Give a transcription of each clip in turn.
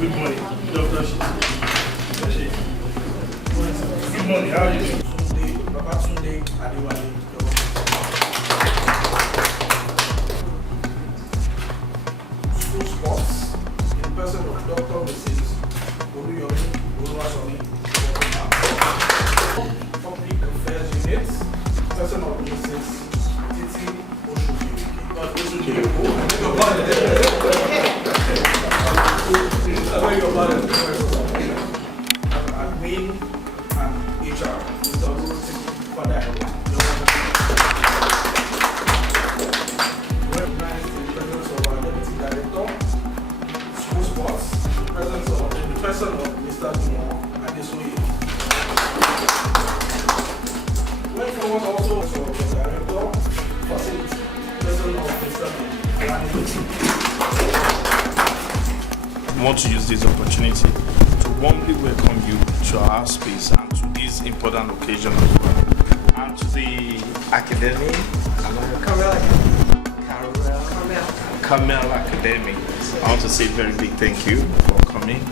Good morning, Dr. Shi. Good morning, how are you doing? School sports in person of Dr. Mrs. Oluyomi Oluwasomi. Public Affairs Unit, person of Mrs. Titi Admin and HR, Mr. Ruti Father. Recognize the presence of our Deputy Director, School Sports, the person of Mr. Dumo Adesoye. Went forward also for the Director, Facility, person of Mr. I want to use this opportunity to warmly welcome you to our space and to this important occasion as well. And to the Academy, CARMEL Academy, I want to say a very big thank you for coming.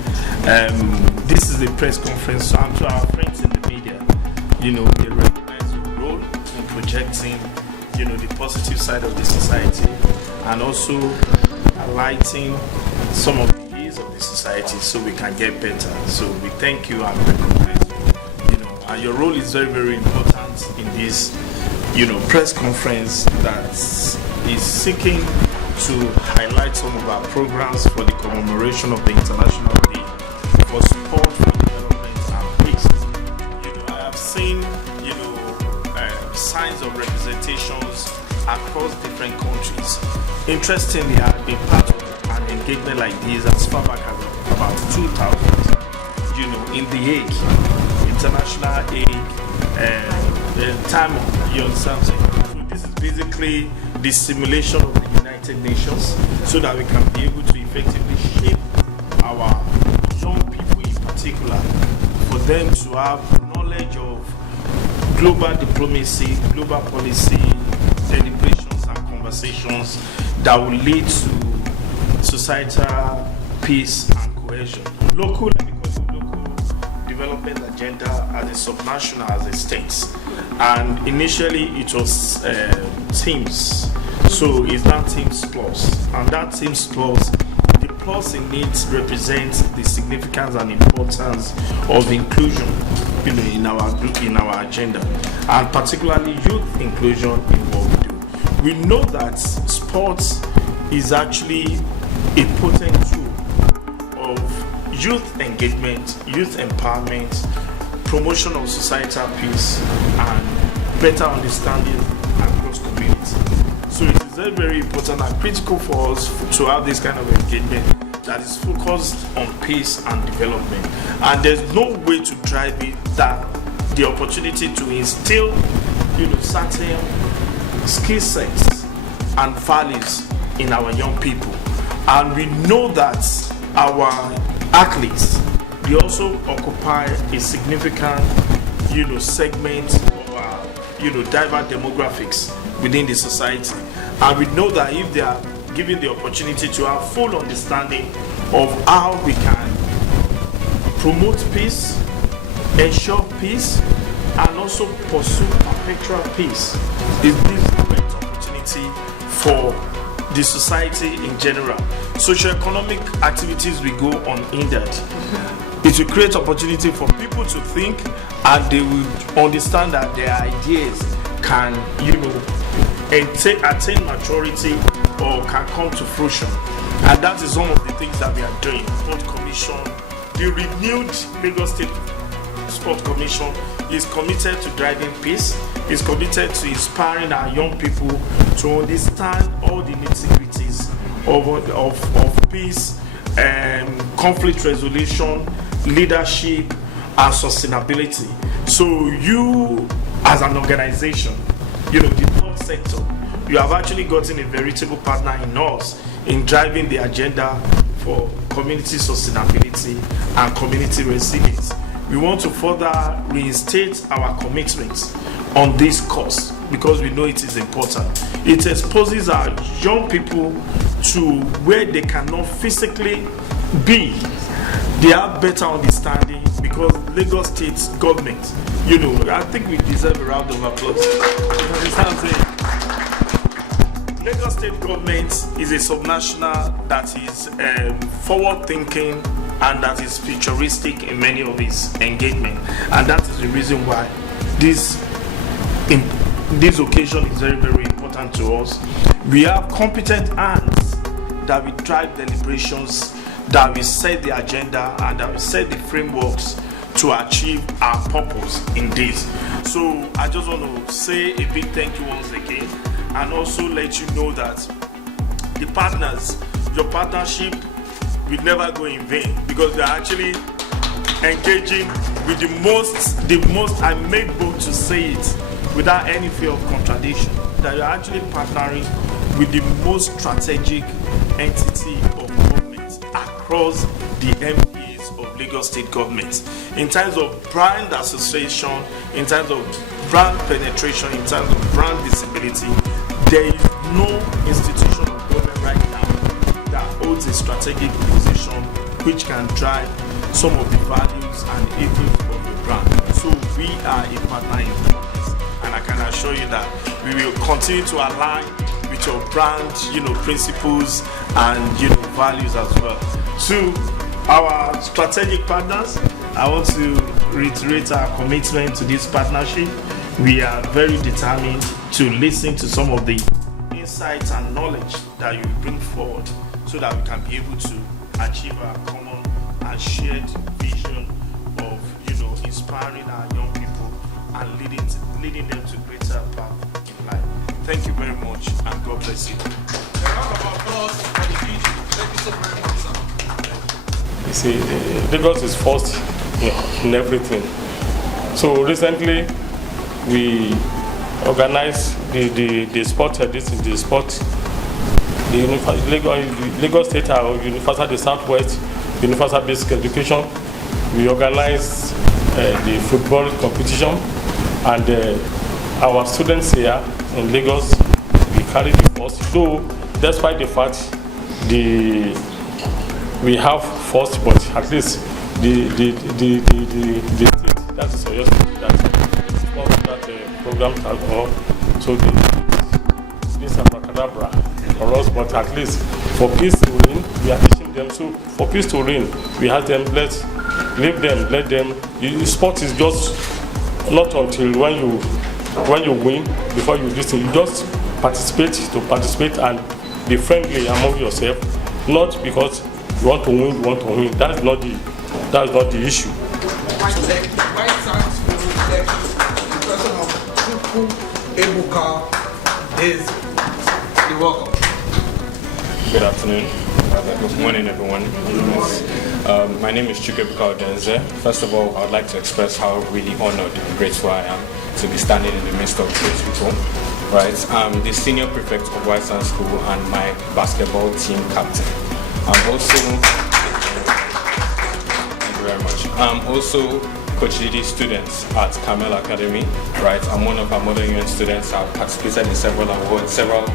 This is a press conference, and to our friends in the media, they recognize your role in projecting, the positive side of the society and also highlighting some of the ills of the society so we can get better. So we thank you and recognize you. And your role is very, very important in this, press conference that is seeking to highlight some of our programs for the commemoration of the International Day for Sport for Development and Peace. I have seen, signs of representations across different countries. Interestingly, I have been part of an engagement like this as far back as about 2000, in The Hague, International Hague, time of, you understand? So this is basically the simulation of the United Nations so that we can be able to effectively shape our young people in particular, for them to have knowledge of global diplomacy, global policy, deliberations and conversations that will lead to societal peace and cohesion. Local, because of local development agenda as a subnational, as a state. And initially it was teams. So it's that teams plus. And that teams plus, the plus in it represents the significance and importance of inclusion in our agenda, and particularly youth inclusion in what we do. We know that sports is actually a potent tool of youth engagement, youth empowerment, promotion of societal peace, and better understanding across communities. So it is very, very important and critical for us to have this kind of engagement that is focused on peace and development. And there's no way to drive it than the opportunity to instill, certain skill sets and values in our young people. And we know that our athletes, they also occupy a significant, segment of diverse demographics within the society. And we know that if they are given the opportunity to have full understanding of how we can promote peace, ensure peace, and also pursue perpetual peace, is this great opportunity for the society in general. Socio-economic activities will go unhindered. It will create opportunity for people to think, and they will understand that their ideas can, attain maturity or can come to fruition. And that is one of the things that we are doing. Sport Commission, the renewed Lagos State Sport Commission is committed to driving peace, is committed to inspiring our young people to understand all the nitty-gritties of peace, conflict resolution, leadership, and sustainability. So you, as an organization, the third sector, you have actually gotten a veritable partner in us in driving the agenda for community sustainability and community resilience. We want to further reinstate our commitments on this cause because we know it is important. It exposes our young people to where they cannot physically be, they have better understanding, because Lagos State government, I think we deserve a round of applause. You understand what I'm saying? Lagos State government is a subnational that is forward-thinking and that is futuristic in many of its engagement, and that is the reason why this occasion is very, very important to us. We have competent hands that will drive deliberations, that will set the agenda, and that will set the frameworks to achieve our purpose in this. So I just want to say a big thank you once again, and also let you know that the partners, your partnership will never go in vain, because they are actually engaging with the most, I make bold to say it without any fear of contradiction, that you're actually partnering with the most strategic entity of government across the MPs of Lagos State government, in terms of brand association, in terms of brand penetration, in terms of brand visibility. There is no institution of government right now that holds a strategic position which can drive some of the values and ethos of the brand. So we are a partner in this, and I can assure you that we will continue to align with your brand, principles and values as well. To our strategic partners, I want to reiterate our commitment to this partnership. We are very determined to listen to some of the insights and knowledge that you bring forward, so that we can be able to achieve our common and shared vision of inspiring our young people and leading them to greater path in life. Thank you very much, and God bless you. You see, Lagos is first in everything. So recently, we organized the sport edition, Lagos State Universal, the Southwest Universal Basic Education. We organized the football competition, and our students here in Lagos, we carried the first. So, despite the fact we have first, but at least the state, that is Oyo State, that program has all. So this is abracadabra for us, but at least for peace to reign, we are teaching them. So for peace to reign, we have them, let them. Sport is just not until when you win, before you listen. You just participate and be friendly among yourself, not because you want to win. That's not the issue. Good afternoon. Good morning, everyone. My name is Chukwuebuka Odenze. First of all, I would like to express how really honored and grateful I am to be standing in the midst of great people. Right, I'm the senior prefect of White Sands School and my basketball team captain. Thank you very much. I'm also Coach Didi's students at CARMEL Academy. Right, I'm one of our Model UN students. I've participated in several awards, several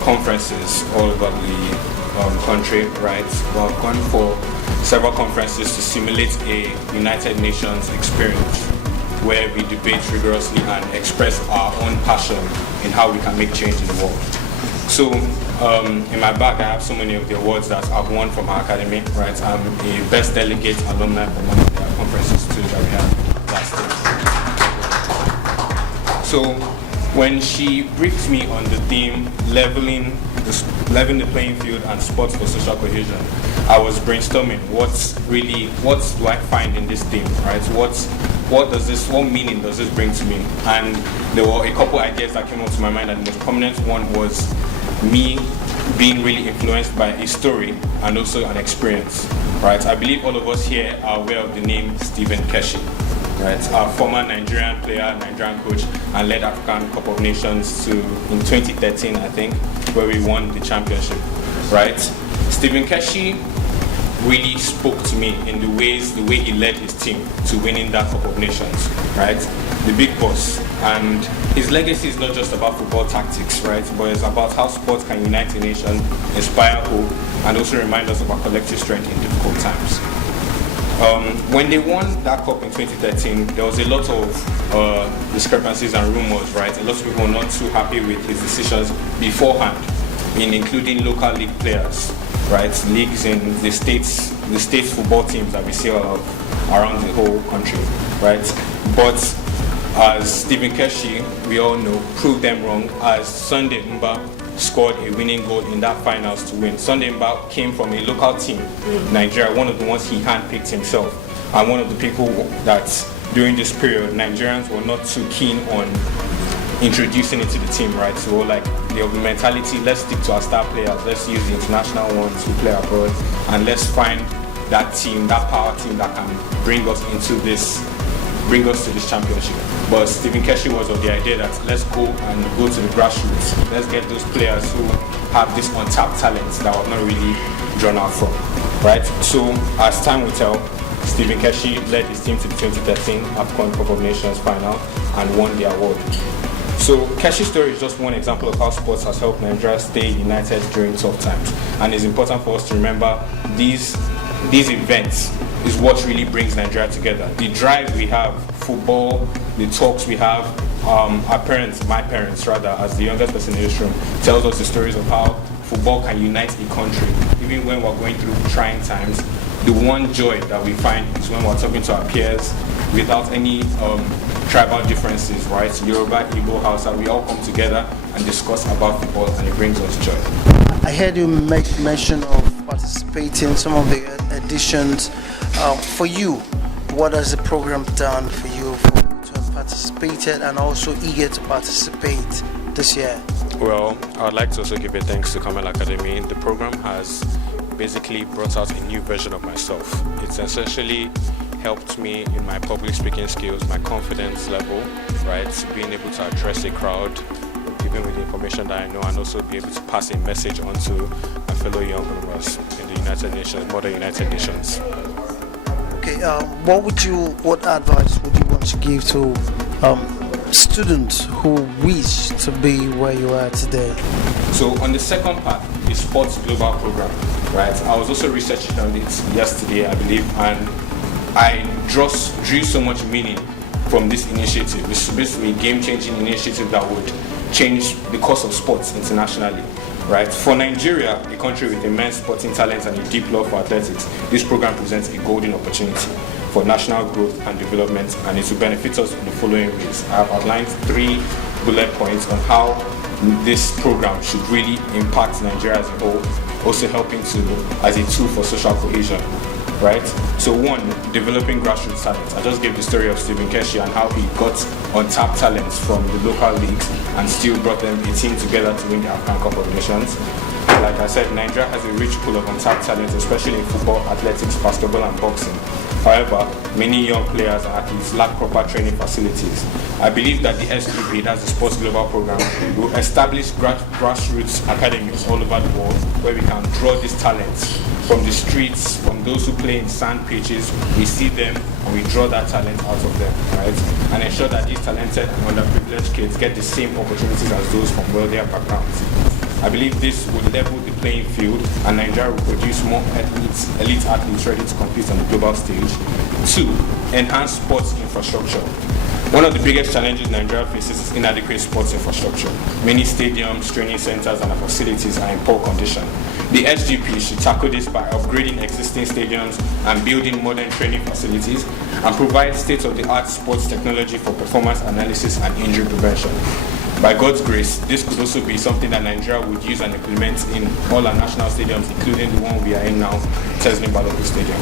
conferences all over the country. Right, I've gone for several conferences to simulate a United Nations experience, where we debate rigorously and express our own passion in how we can make change in the world. So, in my bag, I have so many of the awards that I've won from our academy. Right, I'm a best delegate alumni from one of the conferences too that we had last year. So, when she briefed me on the theme leveling the playing field and sports for social cohesion, I was brainstorming what do I find in this theme, right? What meaning does this bring to me? And there were a couple ideas that came up to my mind, and the most prominent one was me being really influenced by a story and also an experience, right? I believe all of us here are aware of the name Stephen Keshi, right? Our former Nigerian player, Nigerian coach, and led African Cup of Nations in 2013, I think, where we won the championship, right? Stephen Keshi really spoke to me in the way he led his team to winning that Cup of Nations, right? The big boss. And his legacy is not just about football tactics, right? But it's about how sports can unite a nation, inspire hope, and also remind us of our collective strength in difficult times. When they won that cup in 2013, there was a lot of discrepancies and rumors, right? A lot of people were not too happy with his decisions beforehand, including local league players, right? Leagues in the states football teams that we see around the whole country, right? But as Stephen Keshi, we all know, proved them wrong, as Sunday Mba scored a winning goal in that finals to win. Sunday Mba came from a local team, Nigeria, one of the ones he handpicked himself, and one of the people that during this period Nigerians were not too keen on introducing into the team, right? So like the mentality, let's stick to our star players, let's use the international ones who play abroad, and let's find that team, that power team that can bring us to this championship. But Stephen Keshi was of the idea that let's go to the grassroots. Let's get those players who have this untapped talents that were not really drawn out from, right? So as time will tell, Stephen Keshi led his team to the 2013 AFCON Cup of Nations final and won the award. So Keshi's story is just one example of how sports has helped Nigeria stay united during tough times. And it's important for us to remember these events is what really brings Nigeria together. The drive we have, football, the talks we have, my parents rather, as the youngest person in this room, tells us the stories of how football can unite a country. Even when we're going through trying times, the one joy that we find is when we're talking to our peers without any tribal differences, right? Yoruba, Igbo, Hausa, we all come together and discuss about football, and it brings us joy. I heard you make mention of participating in some of the editions. For you, what has the program done for you to have participated and also eager to participate this year? Well, I would like to also give a thanks to CARMEL Academy. The program has basically brought out a new version of myself. It's essentially helped me in my public speaking skills, my confidence level, right? Being able to address a crowd, even with the information that I know, and also be able to pass a message on to my fellow young members in the United Nations, modern United Nations. Okay, what advice would you want to give to students who wish to be where you are today? So on the second part, the Sports Global Program, right? I was also researching on it yesterday, I believe, and I drew so much meaning from this initiative. This is basically a game-changing initiative that would change the course of sports internationally, right? For Nigeria, a country with immense sporting talent and a deep love for athletics, this program presents a golden opportunity for national growth and development, and it will benefit us in the following ways. I have outlined 3 bullet points on how this program should really impact Nigeria as a whole, also helping as a tool for social cohesion, right? So 1, developing grassroots talent. I just gave the story of Stephen Keshi and how he got untapped talents from the local leagues and still brought them a team together to win the AFCON Cup of Nations. Like I said, Nigeria has a rich pool of untapped talent, especially in football, athletics, basketball and boxing. However, many young players and athletes lack proper training facilities. I believe that the SGP, that's the Sports Global Program, will establish grassroots academies all over the world where we can draw these talents from the streets, from those who play in sand pitches. We see them and we draw that talent out of them, right? And ensure that these talented and underprivileged kids get the same opportunities as those from wealthier backgrounds. I believe this would level the playing field, and Nigeria will produce more elite athletes ready to compete on the global stage. 2, enhance sports infrastructure. One of the biggest challenges Nigeria faces is inadequate sports infrastructure. Many stadiums, training centers, and facilities are in poor condition. The SGP should tackle this by upgrading existing stadiums and building modern training facilities, and provide state-of-the-art sports technology for performance analysis and injury prevention. By God's grace, this could also be something that Nigeria would use and implement in all our national stadiums, including the one we are in now, Teslim Balogun Stadium.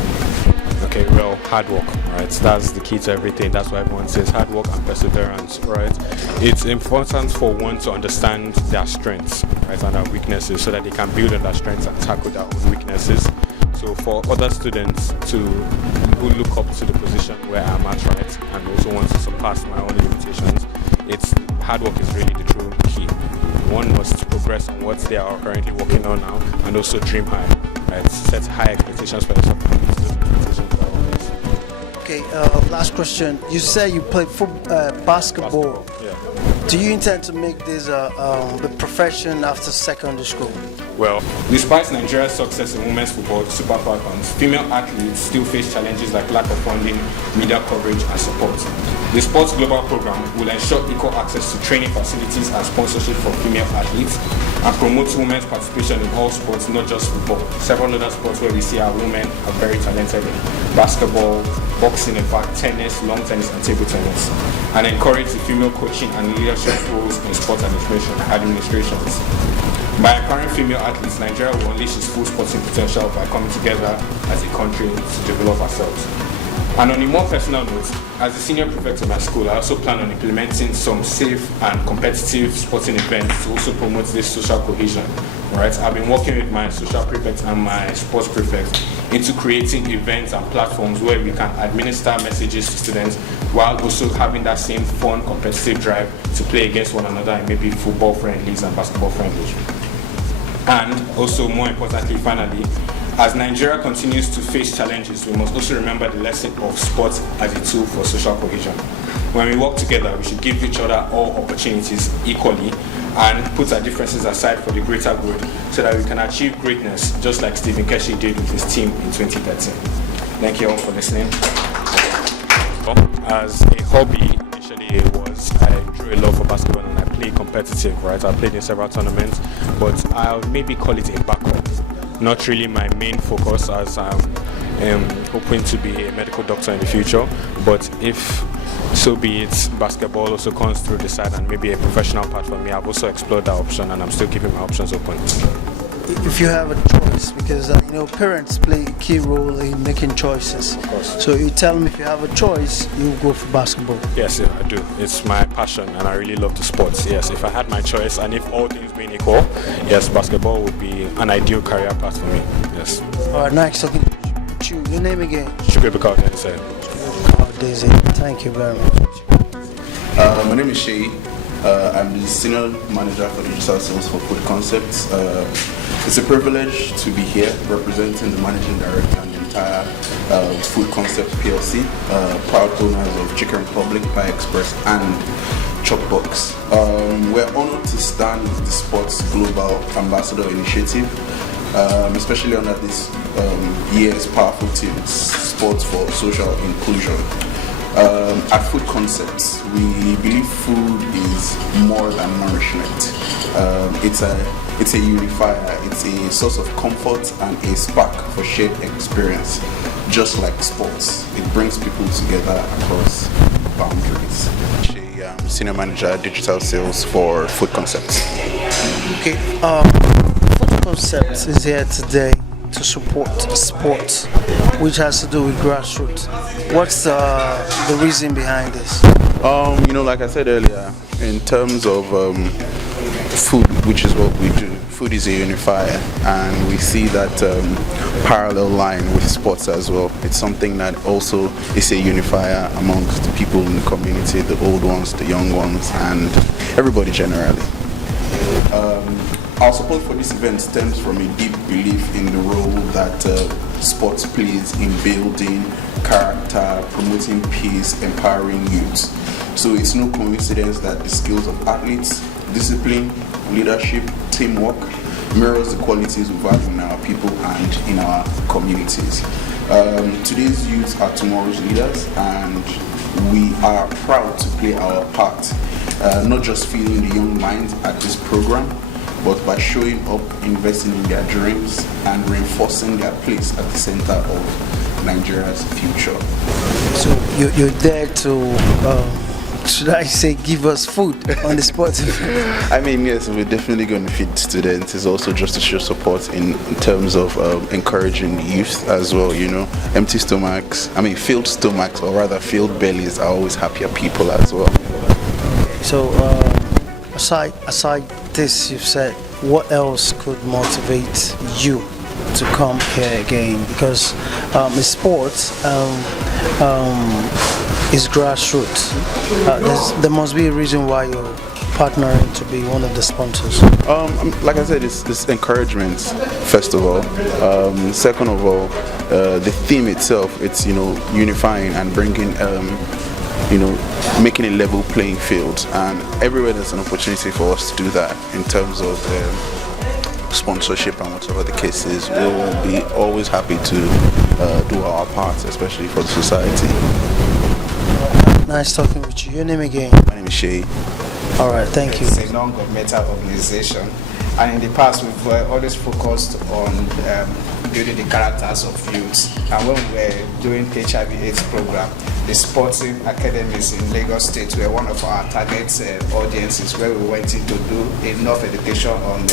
Okay, well, hard work, right? That's the key to everything. That's why everyone says hard work and perseverance, right? It's important for one to understand their strengths, right, and their weaknesses, so that they can build on their strengths and tackle their own weaknesses. So for other students who look up to the position where I'm at, right, and also want to surpass my own limitations, hard work is really the true key. One must progress on what they are currently working on now, and also dream high, right? Set high expectations for yourself and meet those expectations by all means. Okay, last question. You say you play basketball. Yeah. Do you intend to make this the profession after secondary school? Well, Despite Nigeria's success in women's football, the Super Falcons, female athletes still face challenges like lack of funding, media coverage, and support. The Sports Global Program will ensure equal access to training facilities and sponsorship for female athletes and promotes women's participation in all sports, not just football. Several other sports where we see our women are very talented in basketball, boxing, in fact, tennis, lawn tennis, and table tennis, and encourage the female coaching and leadership roles in sports administrations. By empowering female athletes, Nigeria will unleash its full sporting potential by coming together as a country to develop ourselves. And on a more personal note, as the senior prefect of my school, I also plan on implementing some safe and competitive sporting events to also promote this social cohesion. Right? I've been working with my social prefect and my sports prefect into creating events and platforms where we can administer messages to students while also having that same fun, competitive drive to play against one another in maybe football friendlies and basketball friendlies. And also, more importantly, finally, as Nigeria continues to face challenges, we must also remember the lesson of sports as a tool for social cohesion. When we work together, we should give each other all opportunities equally and put our differences aside for the greater good so that we can achieve greatness, just like Stephen Keshi did with his team in 2013. Thank you all for listening. as a hobby, initially it was I drew a love for basketball and I played competitive, right? I played in several tournaments, but I'll maybe call it a backup. Not really my main focus, as I'm hoping to be a medical doctor in the future, but if so be it, basketball also comes through the side and maybe a professional part for me. I've also explored that option and I'm still keeping my options open. If you have a choice, because parents play a key role in making choices. Of course. So you tell me, if you have a choice, you go for basketball. Yes, I do. It's my passion and I really love the sports. Yes, if I had my choice and if all things being equal, yes, basketball would be an ideal career path for me. Yes. All right, nice talking to you. Your name again? Chukwuebuka Odense. Daisy. Thank you very much. My name is Shay. I'm the senior manager for digital sales for Food Concepts. It's a privilege to be here representing the managing director and the entire Food Concepts PLC, proud owners of Chicken Republic, Pie Express, and Chopbox. We're honored to stand with the Sports Global Ambassador Initiative, especially under this year's powerful theme, Sports for Social Inclusion. At Food Concepts, we believe food is more than nourishment. It's a unifier, it's a source of comfort and a spark for shared experience. Just like sports, it brings people together across boundaries. Senior manager, digital sales for Food Concepts. Okay, Food Concepts is here today to support sports, which has to do with grassroots. What's the reason behind this? Like I said earlier, in terms of food, which is what we do, food is a unifier, and we see that parallel line with sports as well. It's something that also is a unifier amongst the people in the community, the old ones, the young ones, and everybody generally. Our support for this event stems from a deep belief in the role that sports plays in building character, promoting peace, empowering youth. So it's no coincidence that the skills of athletes, discipline, leadership, teamwork mirrors the qualities we value in our people and in our communities. Today's youth are tomorrow's leaders, and we are proud to play our part, not just feeding the young minds at this program, but by showing up, investing in their dreams, and reinforcing their place at the center of Nigeria's future. So you're there to, should I say, give us food on the spot? I mean, yes, we're definitely going to feed students. It's also just to show support in terms of encouraging youth as well, Empty stomachs, filled stomachs, or rather filled bellies are always happier people as well. So, aside this, you've said, what else could motivate you to come here again? Because in sports is grassroots. There must be a reason why you're partnering to be one of the sponsors. Like I said, it's encouragement, first of all. Second of all, the theme itself, it's unifying and bringing making a level playing field, and everywhere there's an opportunity for us to do that in terms of sponsorship and whatever the case is, we will be always happy to do our part, especially for the society. Nice talking with you. Your name again? My name is Shay. All right, thank you. It's a non-governmental organization, and in the past we've always focused on building the characters of youths. And when we were doing HIV/AIDS program, the sporting academies in Lagos State were one of our target audiences, where we went in to do enough education on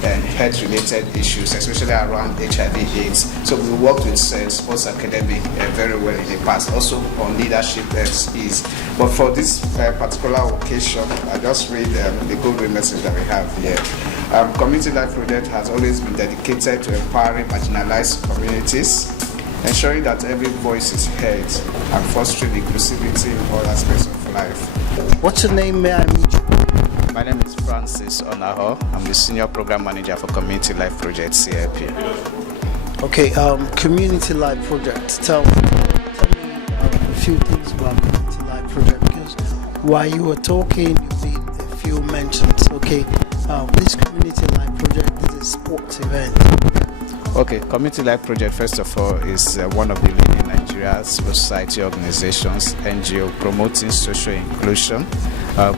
health-related issues, especially around HIV/AIDS. So we worked with Sports Academy very well in the past, also on leadership skills. But for this particular occasion, I just read the good message that we have here. Community Life Project has always been dedicated to empowering marginalized communities, ensuring that every voice is heard, and fostering inclusivity in all aspects of life. What's your name? May I meet you? My name is Francis Onaho. I'm the Senior Program Manager for Community Life Project, CIP. Okay, Community Life Project. Tell me a few things about Community Life Project, because while you were talking, you made a few mentions. Okay, this Community Life Project is a sports event. Okay, Community Life Project, first of all, is one of the leading Nigerian civil society organizations, NGO, promoting social inclusion,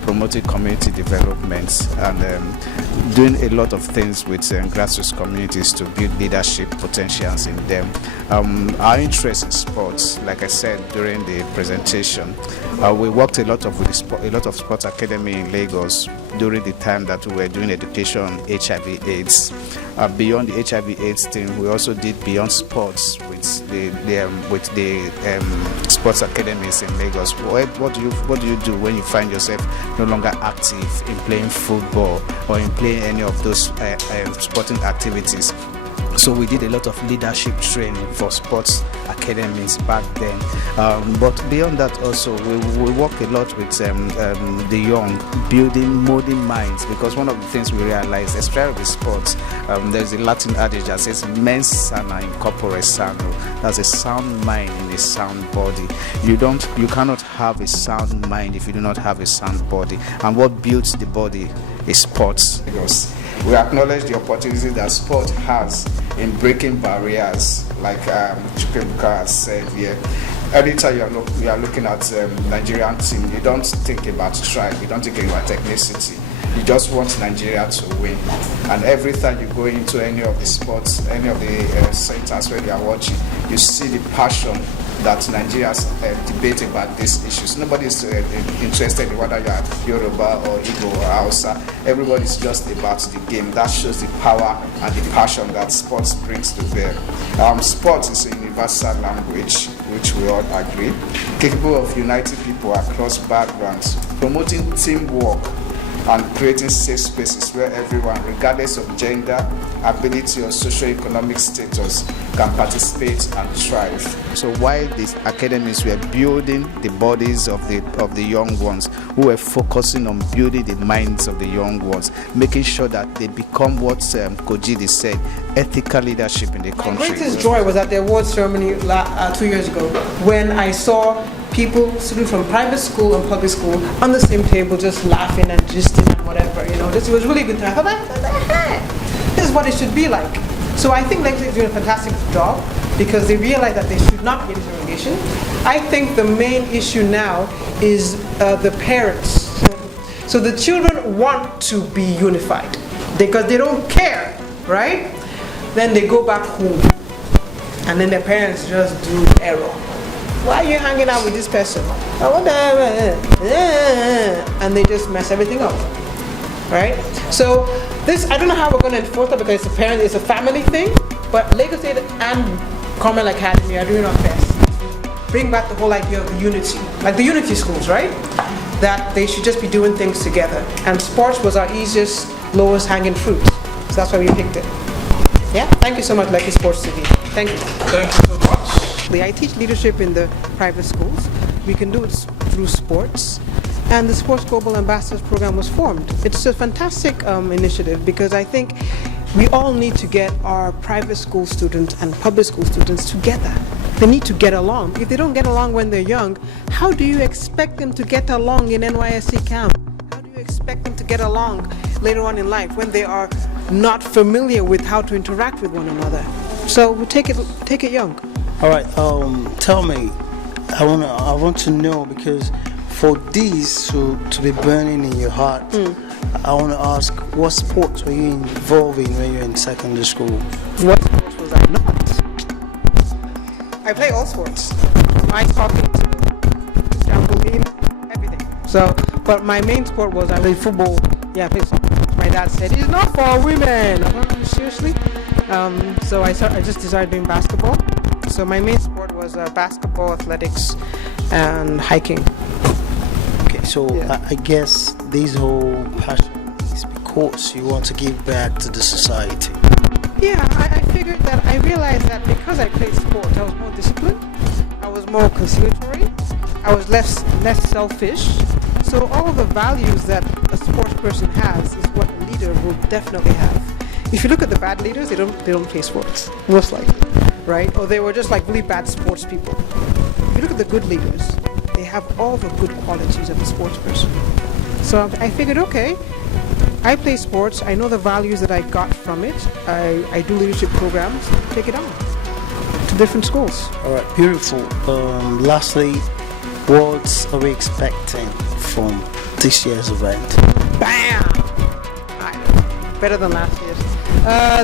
promoting community development, and doing a lot of things with grassroots communities to build leadership potentials in them. Our interest in sports, like I said during the presentation, we worked a lot of sports academy in Lagos during the time that we were doing education on HIV/AIDS. Beyond the HIV/AIDS thing, we also did beyond sports with the sports academies in Lagos. What do you do when you find yourself no longer active in playing football or in playing any of those sporting activities? So we did a lot of leadership training for sports academies back then. But beyond that also, we work a lot with the young, molding minds, because one of the things we realized, especially with sports, there's a Latin adage that says, mens sana in corpore sano. That's a sound mind in a sound body. You cannot have a sound mind if you do not have a sound body. And what builds the body is sports. Because we acknowledge the opportunity that sport has in breaking barriers, like Chukwuebuka has said here. Every time you are looking at Nigerian team, you don't think about tribe, you don't think about ethnicity. You just want Nigeria to win. And every time you go into any of the sports, any of the centers where you are watching, you see the passion that Nigerians debate about these issues. Nobody is interested in whether you are Yoruba or Igbo or Hausa. Everybody is just about the game. That shows the power and the passion that sports brings to bear. Sports is a universal language, which we all agree, capable of uniting people across backgrounds, promoting teamwork, and creating safe spaces where everyone, regardless of gender, ability, or socio-economic status, can participate and thrive. So while these academies were building the bodies of the young ones, we were focusing on building the minds of the young ones, making sure that they become what Kojidi said, ethical leadership in the country. My greatest joy was at the awards ceremony 2 years ago, when I saw people, students from private school and public school, on the same table, just laughing and gisting and whatever. This was really good. I thought, hey, this is what it should be like. So I think Lekki is doing a fantastic job, because they realize that they should not be in segregation. I think the main issue now is the parents. So the children want to be unified because they don't care, right? Then they go back home, and then their parents just do error. Why are you hanging out with this person? And they just mess everything up, right? So this, I don't know how we're going to enforce that, because it's a family thing, but Lagos State and CARMEL Academy are doing our best. Bring back the whole idea of the unity, like the unity schools, right? That they should just be doing things together. And sports was our easiest, lowest hanging fruit. So that's why we picked it. Yeah, thank you so much, Lekki Sports TV. Thank you. Thank you so much. I teach leadership in the private schools. We can do it through sports. And the Sports Global Ambassadors Program was formed. It's a fantastic initiative, because I think we all need to get our private school students and public school students together. They need to get along. If they don't get along when they're young, how do you expect them to get along in NYSC camp? How do you expect them to get along later on in life when they are not familiar with how to interact with one another. So we take it young. All right. Tell me. I want to know, because for this to be burning in your heart, I want to ask, what sports were you involved in when you were in secondary school? What sports was I not? I play all sports. Ice hockey, trampoline, everything. So, but my main sport was I played football. Yeah, I played soccer. My dad said it's not for women. I'm like, seriously? So I just decided doing basketball. So my main sport was basketball, athletics, and hiking. Okay, so I guess this whole passion is because you want to give back to the society. Yeah, I figured that I realized that because I played sport, I was more disciplined, I was more conciliatory, I was less selfish. So all of the values that a sports person has is what a leader will definitely have. If you look at the bad leaders, they don't play sports, most likely, right? Or they were just like really bad sports people. If you look at the good leaders, they have all the good qualities of a sports person. So I figured, okay, I play sports, I know the values that I got from it, I do leadership programs, take it on to different schools. All right, beautiful. Lastly, what are we expecting from this year's event? Bam! Better than last year's.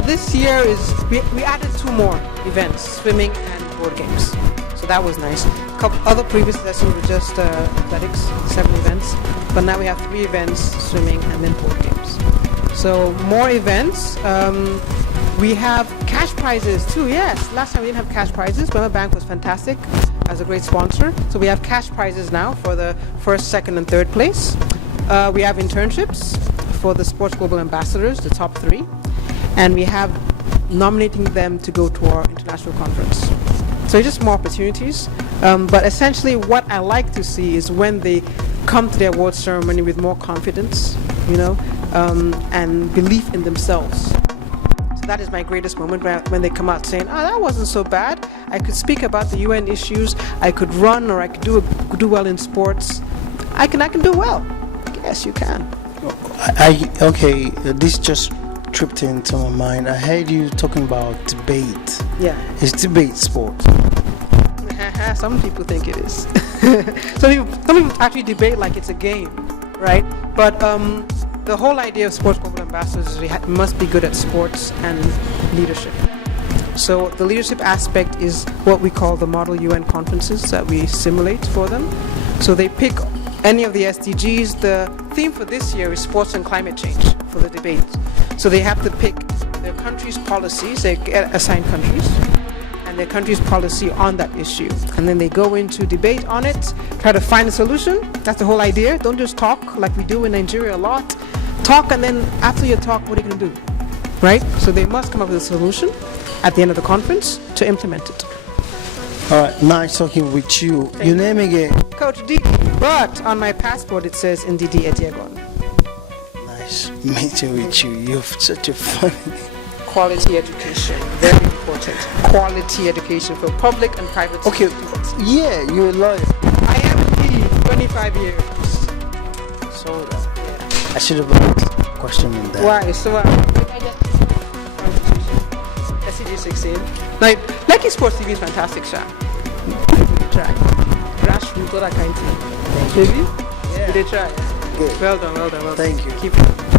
This year we added 2 more events, swimming and board games. So that was nice. A couple other previous sessions were just athletics, 7 events. But now we have 3 events, swimming and then board games. So more events. We have cash prizes too, yes. Last time we didn't have cash prizes. Burma Bank was fantastic as a great sponsor. So we have cash prizes now for the 1st, 2nd and 3rd place. We have internships for the Sports Global Ambassadors, the top 3. And we have nominating them to go to our international conference. So just more opportunities. But essentially what I like to see is when they come to their award ceremony with more confidence, and belief in themselves. So that is my greatest moment when they come out saying, that wasn't so bad. I could speak about the UN issues. I could run, or I could do well in sports. I can do well. Yes, you can. Okay, this just tripped into my mind. I heard you talking about debate. Yeah. Is debate sport? Some people think it is. Some people actually debate like it's a game, right? But the whole idea of Sports Global Ambassadors is we must be good at sports and leadership. So the leadership aspect is what we call the model UN conferences that we simulate for them. So they pick any of the SDGs. The theme for this year is sports and climate change for the debate. So they have to pick their country's policies, they get assigned countries, and their country's policy on that issue. And then they go into debate on it, try to find a solution. That's the whole idea. Don't just talk like we do in Nigeria a lot. Talk, and then after you talk, what are you going to do? Right? So they must come up with a solution at the end of the conference to implement it. All right, nice talking with you. Your name again? Coach D. But on my passport it says Ndidi Etiegon. Nice meeting with you. You're such a funny. Quality education, very important. Quality education for public and private schools. Okay, yeah, you're a lawyer. I am 25 years. So I should have asked a question on that. Why? So SCG 16. Now, Lekki Sports TV is fantastic, Sha. Try. Grassroots, all that kind of thing. Thank you. Yeah. Did they try? Good. Well done. Thank you. Keep it up.